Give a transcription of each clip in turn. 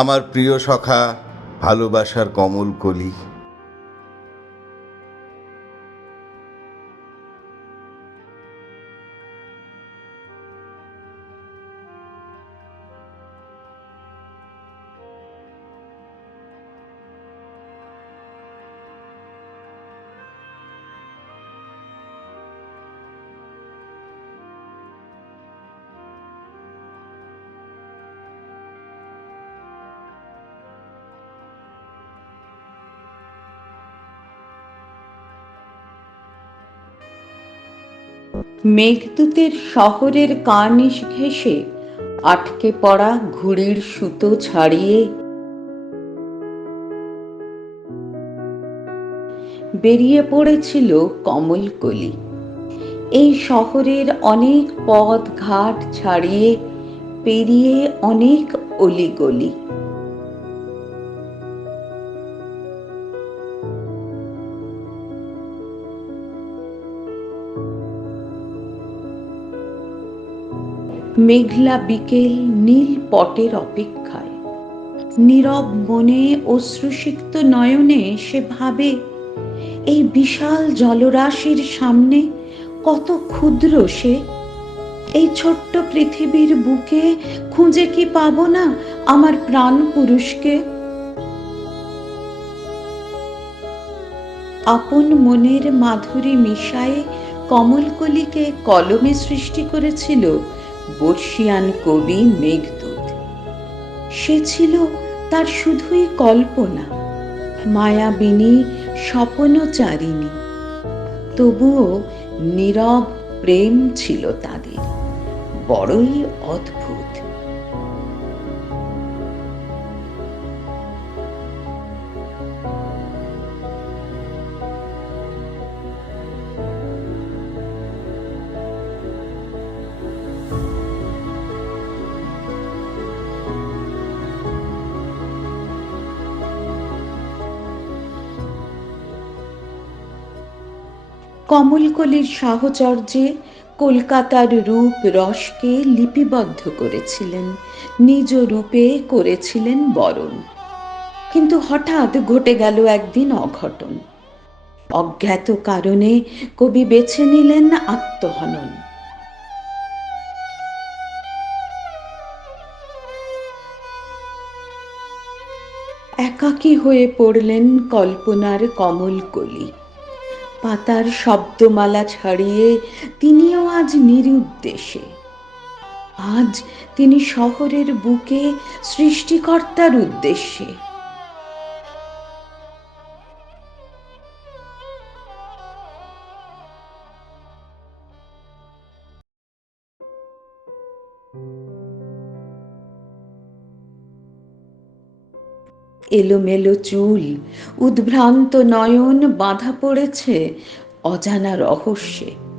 আমার প্রিয় সখা ভালোবাসার কমল কলি। মেঘদূতের শহরের কার্নিশ ঘেঁষে আটকে পড়া ঘুড়ির সুতো ছাড়িয়ে বেরিয়ে পড়েছিল কমলকলি। এই শহরের অনেক পথ ঘাট ছাড়িয়ে পেরিয়ে অনেক অলিগলি। মেঘলা বিকেল নীল পটের অপেক্ষায়। নীরব মনে অশ্রুসিক্ত নয়নে সে ভাবে, এই বিশাল জলরাশির সামনে কত ক্ষুদ্র সে। এই ছোট্ট পৃথিবীর বুকে খুঁজে কি পাবো না আমার প্রাণ পুরুষকে আপন মনের মাধুরী মিশায়ে কমলকলিকে কলমে সৃষ্টি করেছিল বর্ষিয়ান কবি মেঘদূত। সে ছিল তার শুধুই কল্পনা, মায়াবিনী, স্বপ্নচারিণী। তবুও নীরব প্রেম ছিল তাদের, বড়ই অদ্ভুত। কমলকলির সাহচর্যে কলকাতার রূপ রসকে লিপিবদ্ধ করেছিলেন। নিজ রূপে করেছিলেন বরণ। কিন্তু হঠাৎ ঘটে গেল একদিন অঘটন। অজ্ঞাত কারণে কবি বেছে নিলেন আত্মহনন। একাকী হয়ে পড়লেন কল্পনার কমলকলি। পাতার শব্দমালা ছাড়িয়ে তিনিও আজ নিরুদ্দেশে। আজ তিনি শহরের বুকে সৃষ্টিকর্তার উদ্দেশ্যে। এলোমেলো চুল উদ্ভ্রান্ত নয়ন বাঁধা পড়েছে অজানা রহস্যে।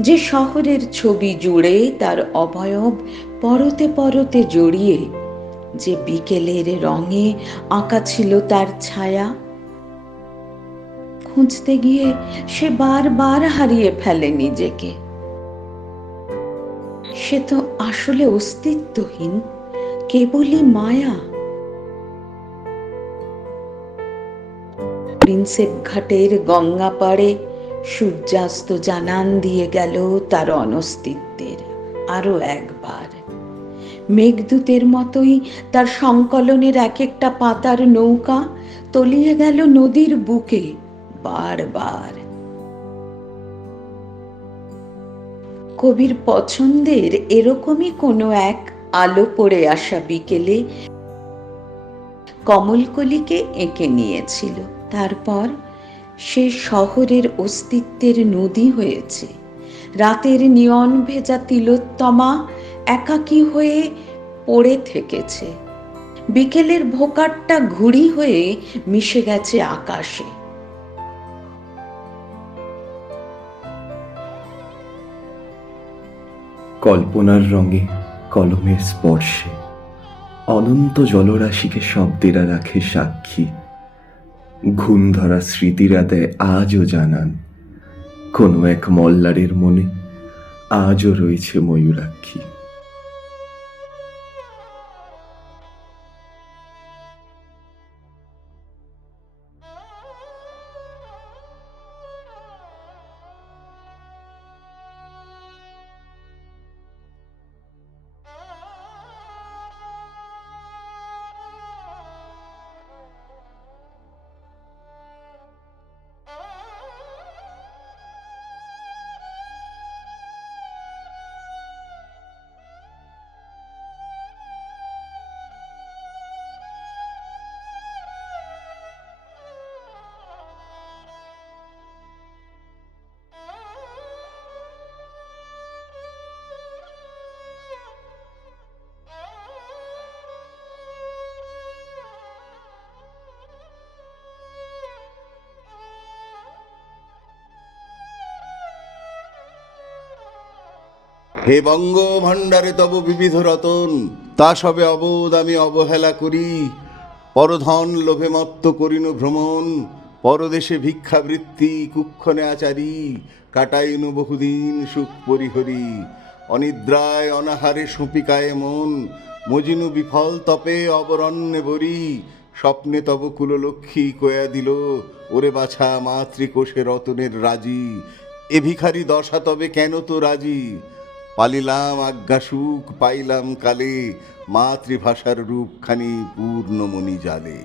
যে শহরের ছবি জুড়ে তার অবয়ব পরতে পরতে জড়িয়ে, যে বিকেলের রঙে আঁকা ছিল তার ছায়া, খুঁজতে গিয়ে সে বারবার হারিয়ে ফেলে নিজেকে। সে তো আসলে অস্তিত্বহীন, কেবলই মায়া। প্রিন্সেপ ঘাটের গঙ্গা পাড়ে সূর্যাস্ত জানান দিয়ে গেল তার অনস্তিত্বের। আরও একবার। মেঘদূতের মতোই তার সংকলনের এক একটা পাতার নৌকা তলিয়ে গেল নদীর বুকে বারবার। কবির পছন্দের এরকমই কোনো এক আলো পড়ে আসা বিকেলে কমলকলিকে এঁকে নিয়েছিল। তারপর সে শহরের অস্তিত্বের নদী হয়েছে। রাতের নিয়ন ভেজা তিলোত্তমা একাকী হয়ে পড়ে থেকেছে। বিকেলের ভোকারটা ঘুড়ি হয়ে মিশে গেছে আকাশে। কল্পনার রঙে কলমের স্পর্শে। অনন্ত জলরাশিকে শব্দেরা রাখে সাক্ষী। ঘুম ধরা স্মৃতিরা দেয় আজও জানান কোনো এক মল্লারের মনে আজও রয়েছে ময়ূরাক্ষী। হে বঙ্গ ভণ্ডারে তব বিবিধ রতন তা সবে অবোধ আমি অবহেলা করি। পরধন লোভে মত্ত করিনু ভ্রমণ, পরদেশে ভিক্ষাবৃত্তি কুক্ষণে আচারি, কাটাইনু বহুদিন সুখ পরিহরি। অনিদ্রায় অনাহারে সুপিকায় মন, মজিনু বিফল তপে অবরণ্যে বরি স্বপ্নে তব কুললক্ষ্মী কয়া দিল, ওরে বাছা মাতৃকোষে রতনের রাজি। এ ভিখারি দশা তবে কেন তো রাজি? পালিলাম আজ্ঞা সুখ পাইলাম কালে মাতৃভাষার রূপখানি পূর্ণমণি জালে।